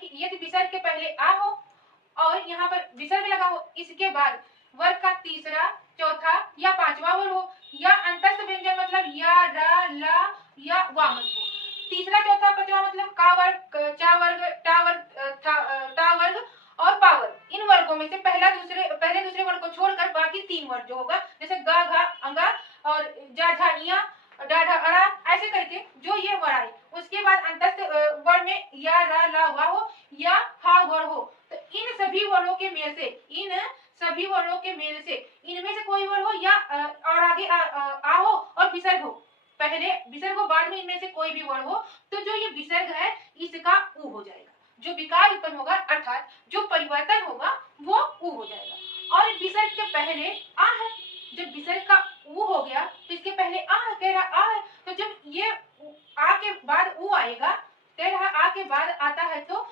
कि यदि विसर्ग के पहले आ हो और यहाँ पर विसर्ग लगा हो, इसके बाद वर्ग का तीसरा, चौथा या पांचवा वर्ग हो, या अंतस्थ व्यंजन मतलब या, रा, ला या वा मत हो। तीसरा, चौथा, पांचवा मतलब का वर्ग, चा वर्ग, टा वर्ग, ता वर्ग और पा वर्ग। इन वर्गों में से पहले दूसरे वर्ग को छोड़कर बाकी तीन वर्ग जो होगा, जैसे गा, घा, अंगा और जा, झा, इया, डा, ढा, अड़ा, ऐसे करके जो ये वर्ग आए, उसके बाद अंतस्थ वर्ग में या, रा, ला, वा हो या हा वर्ग हो, तो इन सभी वर्गों के मेल से इनमें से कोई वर्ग हो या और आगे आ हो और विसर्ग हो, पहले विसर्ग हो बाद में इनमें से कोई भी वर्ग हो, तो जो ये विसर्ग है इसका ऊ हो जाएगा। जो विकार उत्पन्न होगा अर्थात जो परिवर्तन होगा वो ऊ हो जाएगा। और विसर्ग के पहले आ है, जब विसर्ग का ऊ हो गया तो इसके पहले आ है, कह रहा आ है, तो जब ये आ के बाद ऊ आएगा, कह रहा आ के बाद आता है, तो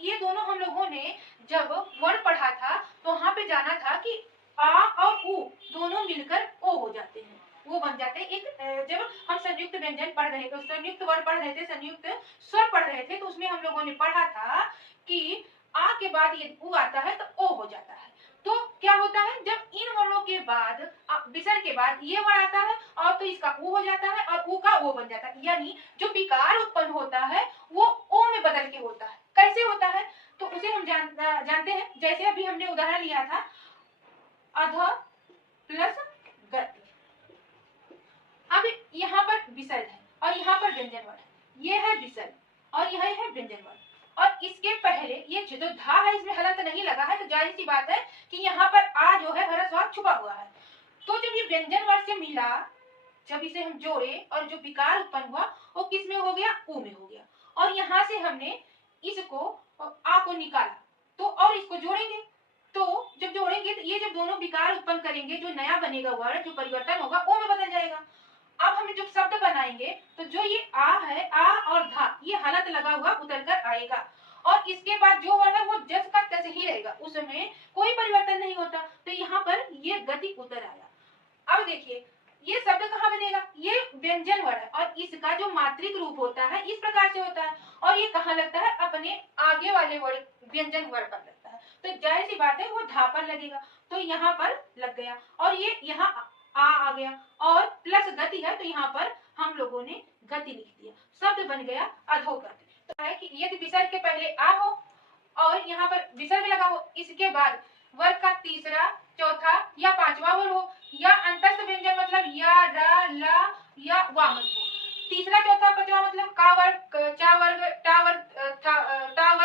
ये दोनों हम लोगों ने जब वर्ण पढ़ा था तो वहां पे जाना था कि आ और ऊ दोनों मिलकर ओ हो जाते हैं, वो बन जाते हैं एक। जब हम संयुक्त व्यंजन पढ़ रहे थे, संयुक्त वर्ण पढ़ रहे थे, संयुक्त स्वर पढ़ रहे थे, तो उसमें हम लोगों ने पढ़ा था कि आ के बाद ये ऊ आता है तो ओ हो जाता है। तो क्या होता है, जब इन वर्णों के बाद विसर्ग के बाद ये वर्ण आता है और तो इसका ऊ हो जाता है और ऊ का ओ बन जाता है, यानी जो विकार उत्पन्न होता है वो ओ में बदल के होता है। कैसे होता है तो उसे हम जानते हैं। जैसे अभी हमने उदाहरण लिया था अध प्लस गति। अब यहाँ पर विसर्ग है और यहाँ पर व्यंजन वर्ण है, ये है विसर्ग और यह है व्यंजन वर्ण, और इसके पहले ये जो धा है इसमें हलंत नहीं लगा है, तो जाहिर सी बात है कि यहाँ पर आ जो है हरस वार छुपा हुआ है। तो जब ये व्यंजन वर्ण से मिला, जब इसे हम जोड़े और जो विकार उत्पन्न हुआ वो किस में हो गया, ऊ में हो गया, और यहाँ से हमने इसको आ को निकाला, तो और इसको जोड़ेंगे, तो जब जोड़ेंगे तो ये जब दोनों विकार उत्पन्न करेंगे, जो नया बनेगा वर्ण, जो परिवर्तन होगा वो में बदल जाएगा। अब हम जब शब्द बनाएंगे तो जो ये आ है, आ और धा, ये हलंत लगा हुआ उतर कर आएगा, और इसके बाद जो वर्ण है वो जस का तस ही रहेगा, उसमें कोई परिवर्तन नहीं होता, तो यहाँ पर ये गति उतर आया। अब देखिए ये शब्द कहाँ बनेगा, ये व्यंजन वर्ण है और इसका जो मात्रिक रूप होता है इस प्रकार से होता है, और ये कहाँ लगता है, अपने आगे वाले वर्ण व्यंजन वर्ण पर लगता है, तो जाहिर सी बात है वो धा पर लगेगा, तो यहाँ पर लग गया, और ये यहाँ आ गया, और प्लस गति है तो यहाँ पर हम लोगों ने गति लिख दिया, शब्द बन गया अधोगति। तो है कि यदि विसर्ग के पहले आ हो और यहाँ पर विसर्ग लगा हो, इसके बाद वर्ग का तीसरा, चौथा या पांचवा वर्ग हो, या अंतस्थ व्यंजन मतलब या, रा, ला या वा मत हो। तीसरा, चौथा, पांचवा मतलब का वर्ग, चा वर्ग, टा वर्ग, ता वर्ग